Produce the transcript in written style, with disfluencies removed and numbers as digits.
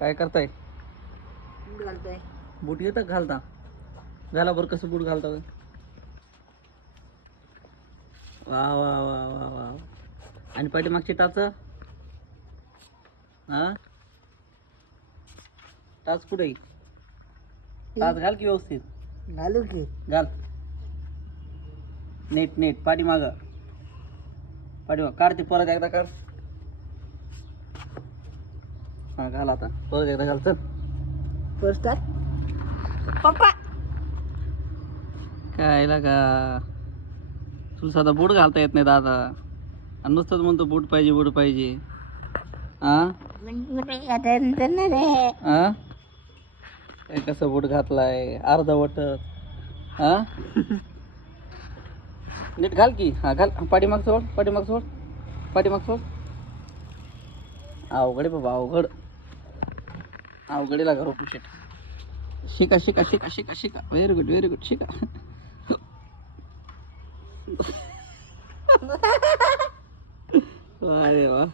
काय करताय? बूट घालतोय. बूट येतं का घालता? घाला बरं, कसं बूट घालता? वा वा वा वा वा. आणि पाठीमागची टाच? हा, टाच कुठे आहे? टाच घाल की व्यवस्थित. घालू की? घाल नीट नीट. पाठीमाग काढ ते परत एकदा काढ. हा घाल आता परत एकदा घाल. चल फर्स्ट पप्पा काय लागा, तुला साधा बूट घालता येत नाही दादा, आणि नुसतंच म्हणतो बूट पाहिजे बूट पाहिजे. हा हा, काय कसं बूट घातलाय अर्धवट? हा नीट घाल की. हा घाल. पाठीमाग सोड, पाठीमाग सोड, पाठीमाग सोड. अवघड आहे बाबा, अवघड अवघड लागा रोपू शेट. शिका शिका शिका शिका शिका. Very good very good. शिका. अरे वा.